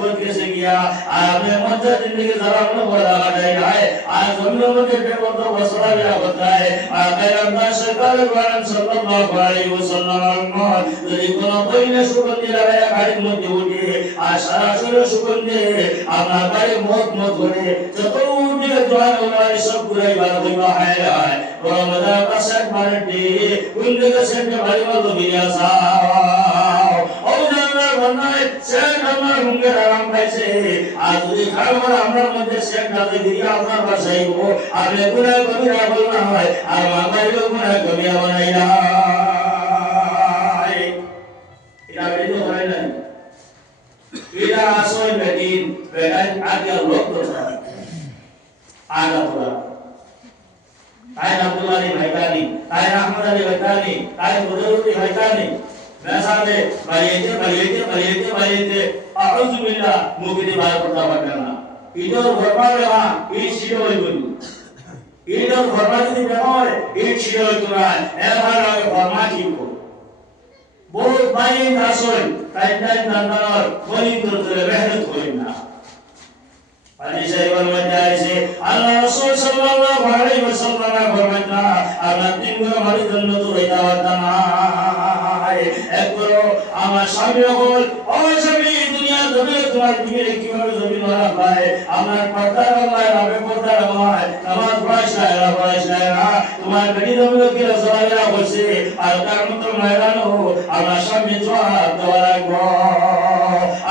করতে গেছে গিয়া আর আপনি মঞ্চের জিন্দগি যারা মনে বলা কাটাই যায় আর জমিনের মধ্যে বেগত বসরা বিয়া কথায় আর কায়রামদার সরকার বলেন সাল্লাল্লাহু আলাইহি ওয়াসাল্লাম যদি কোন বইনে সুগন্ধি লাগায় গাড়ির মধ্যে উঠে আর সারা শরীরে সুগন্ধি আপনার গাড়ি মত মত করে যত উঠে জোয়ান ওলাই সব ঘুরাই বার হইবা হায় হায় রমজান পাশে বাড়ি কোন দিকে সেন্টে ভারী বল বিয়া সাও ও জানার বন্যায় সেন্ট আমার মুঙ্গের আরাম পাইছে আর যদি খাবার আমার মধ্যে সেন্ট না দিয়ে আপনার বাসায় গো আর গুনাহ কবিরা বল না হয় আর মাগাইলো গুনাহ কবিরা বানাই না এটা বেরিয়ে হয় না এটা আসল বেদিন বেদান আগে লোক দোষা আগা তোলা তাই আব্দুল আলী ভাইকানি তাই আহমদ আলী ভাইকানি তাই বদরুদ্দি ভাইকানি মেসাদে বালিয়েতে আউযু বিল্লাহ মুগিদি বার করতে পারবে না ইদর ঘরবারে মা এই ছিল হইবনি ইদর ঘরবা যদি বেরোয় এই ছিল হইতো না এবার আগে ঘরমা ঠিক বহুত বাইন আসল তাই দান্দার বলি করতে মেহনত করেন না হাদিস শরীফের মধ্যে আছে আল্লাহ রাসূল সাল্লাল্লাহু আলাইহি ওয়াসাল্লাম ফরমায়েন আল্লাহ তিন গুণ ভালো জন্য তো হইতা পারতা না একবার আমার স্বামী বল ও স্বামী দুনিয়া ধরে তোমার দিকে কিভাবে জমিন মারা পায় আমার পর্দার আল্লাহ রাবে পর্দার আল্লাহ নামাজ পড়াইছ না তোমার বেটি জমিন কি রসবাইরা বসে আর তার মত ময়দানো আমার স্বামী জবাব দেওয়া লাগবে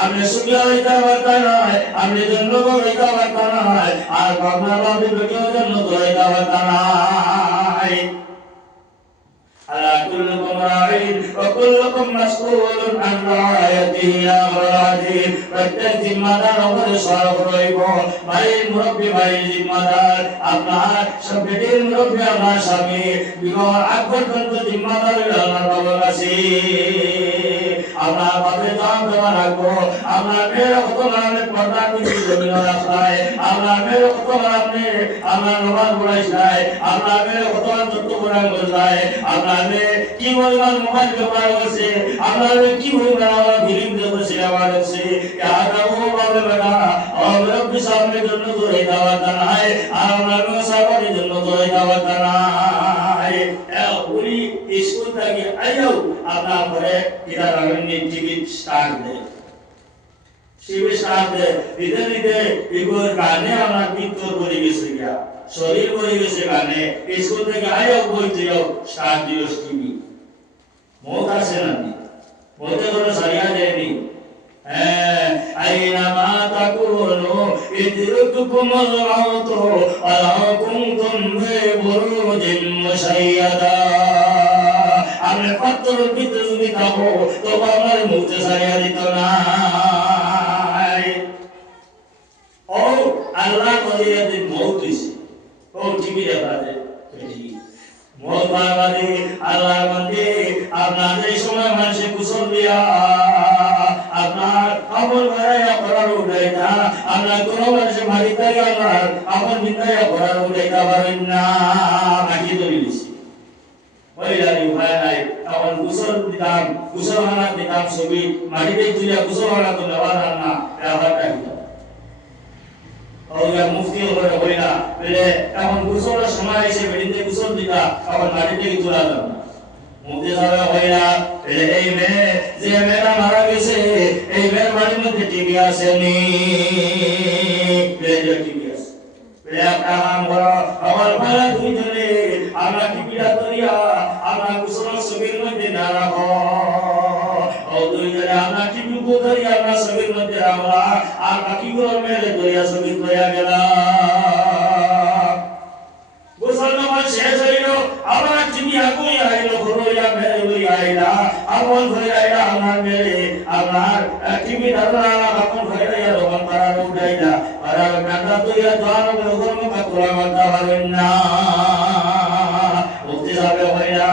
আমি সুবিধা হইতা পারতা না আমি জন্য হইতা পারতা না আর বাবা বাবু বেটির জন্য হইতা পারতা না আলা কুল্লুকুম রাঈন ওয়া কুল্লুকুম মাসউলুন আন রা'য়াতিহি ইয়া মুরাদি প্রত্যেক জিম্মাদার উপরে সওয়াল রইব ভাই মুরব্বি ভাই জিম্মাদার আপনার সব বেটির মুরব্বি আপনার স্বামী বিবাহ আগ পর্যন্ত জিম্মাদার আল্লাহর বাবার কাছে আপনার বাপের দাম দেওয়া রাখবো আপনার মেয়ের কত মানে পর্দা কিন্তু জমিন রাখায় আপনার মেয়ের কত মানে আপনার নমাজ পড়াইছায় আপনার মেয়ের কত যত কোরআন বলছায় আপনার মেয়ে কি পরিমাণ মোবাইল ব্যবহার করছে আপনার মেয়ে কি পরিমাণ আমার ফিল্ম দেখছে আমার দেখছে আগামো বাবা বেটা রব্বি সামনের জন্য তো এই দাওয়াত নাই আর আপনার মেয়ে সাহেবের জন্য তো এই দাওয়াত নাই উনি স্কুল থেকে আইও আপনার পরে এটা রাজনীতি টিকিট স্টার্ট দেয় শিবির স্টার্ট দেয় দিতে দিতে এগুলো গানে আমার পিত্তর করে গেছে গিয়া শরীর করে গেছে গানে স্কুল থেকে আইও বই দিও স্টার্ট দিও টিভি মত আছে না মতে কোনো সারিয়া দেয়নি أينما تكونوا يدرككم الموت ولو كنتم في بروج مشيدة আমি কতর ভিতর বিতাবো তো আমার মুখে সারিয়া দিত না ও আল্লাহ করিয়া দিন মৌত হইছে ও টিভি দেখাতে মৌত বাবাদে আল্লাহর মধ্যে আপনাদের সময় মানুষে কুশল দিয়া আপনার আপন ভাইয়া করার উঠাইতা আপনার কোনো মানুষের বাড়ি থেকে আপনার আপন বিদায়া করার উঠাইতা পারেন না বাকি তো দিয়েছি ওইলারি উপায় নাই তখন কুশল দিতাম কুশল হানা দিতাম ছবি মাটিতে তুলে কুশল হানা তো নেওয়া না ব্যাপারটা দিতাম ওইটা মুফতি হলে হই না বলে তখন কুশলের সময় এসে বেড়িতে কুশল দিতা তখন মাটিতে তোলা যাবে না মুফতি সাহেব হই না এই মেয়ে যে মেয়েরা মারা গেছে এই মেয়ের বাড়ির মধ্যে টিভি আসেনি টিভি আছে কাম করো আমার ভাড়া দুই জনে আমরা টিভিটা ধরিয়া আমরা কুশল ছবির মধ্যে না রাখো ও দুই জনে আমরা টিভি ধরিয়া আমরা ছবির মধ্যে রাখলা আর বাকিগুলো মেলে ধরিয়া ছবি ধরিয়া গেলাম গোসল নামাজ শেষ হইল আবার টিভি আগুই আইলো ঘুরিয়া মেলে লই আইলা আপন ঘরে আইলা আমার মেলে আমার টিভি ধরলা আপন ঘরে আইলা রোমান পাড়া উঠাইলা আর কান্না তুইয়া জানো গরম কাতুরা মাথা পারেন না মুক্তি যাবে হইয়া